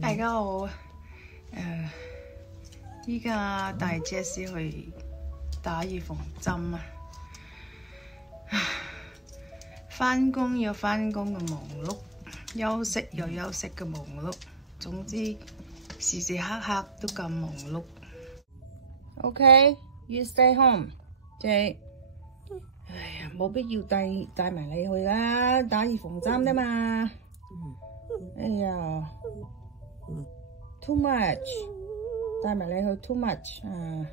大家好，依家帶 Jessie 去打預防針啊！返工有返工嘅忙碌，休息有休息嘅忙碌，總之時時刻刻都咁忙碌。OK，you stay home， Jay。哎呀，冇必要帶埋你去啦，打預防針啫嘛。哎呀 ，too much， 帶埋你去 too much 啊！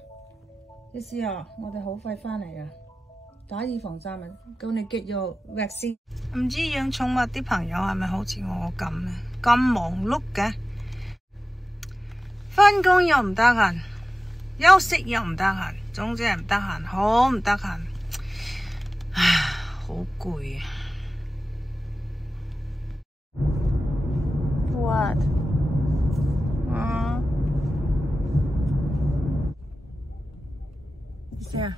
意思啊，我哋好快返嚟啊！打預防針啊，咁你get your vaccine。唔知養寵物啲朋友係咪好似我咁咧？咁忙碌嘅，返工又唔得閒，休息又唔得閒，總之係唔得閒，好唔得閒，唉，好攰啊！ What？ 咩啊？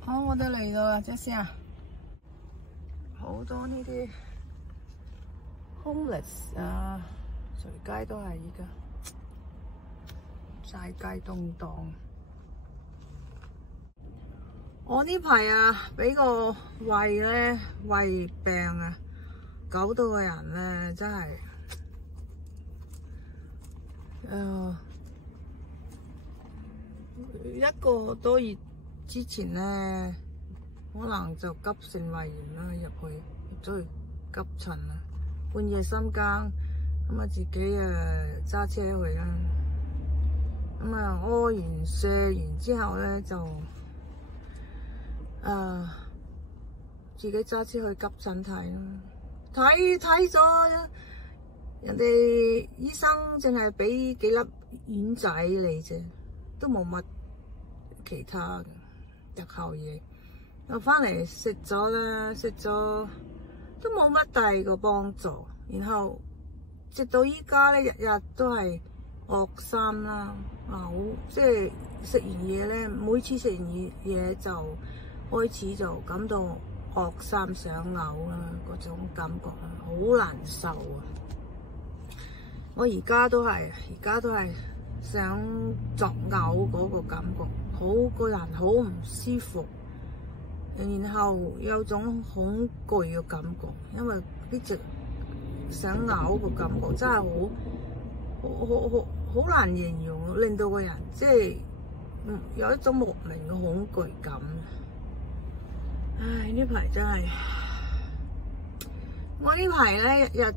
好，我哋嚟到啦，即係啊，好多呢啲 homeless 啊，隨街都係依家。大街東檔，我呢排啊，俾個胃病啊，搞到個人咧真係，一個多月之前咧，可能就急性胃炎啦，入咗去急診啦，半夜3更咁啊，自己揸車去啦。咁啊，屙完射完之後咧，就自己揸車去急診睇啦。睇咗，人哋醫生淨係俾幾粒丸仔你啫，都冇乜其他嘅特效嘢。我翻嚟食咗啦，食咗都冇乜大個幫助。然後直到依家咧，日日都係惡心啦。好，即係食完嘢咧，每次食完嘢就開始就感到惡心想嘔啦，嗰種感覺啊，好難受啊！我而家都係想作嘔嗰個感覺，個人好唔舒服，然後有種恐懼嘅感覺，因為呢隻想嘔個感覺真係好難形容，令到個人即係有一種莫名嘅恐懼感。唉，呢排真係，我呢排咧日日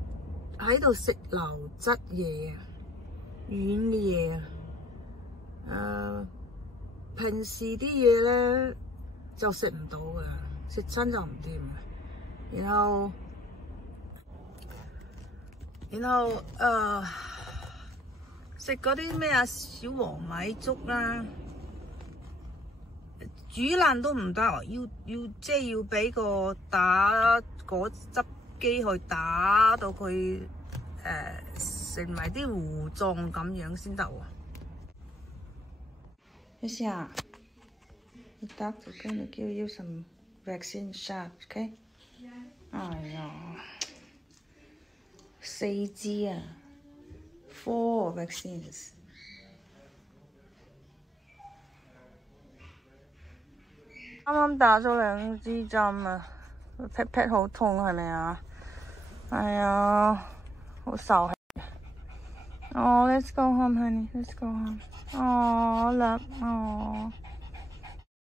喺度食流質嘢啊，軟嘅嘢啊，平時啲嘢咧就食唔到㗎，食親就唔掂。然後食嗰啲咩啊小黃米粥啦，煮爛都唔得，要即係要俾個打果汁機去打到佢成為啲糊狀咁樣先得喎。一下 the doctor gonna give you some vaccine shot, okay？ 哎呀，4支啊！ 4 vaccines， 啱啱打咗2支針啊，屁屁好痛係咪啊？哎呀，好受氣。Oh, let's go home, honey. Let's go home. Oh, love. Oh.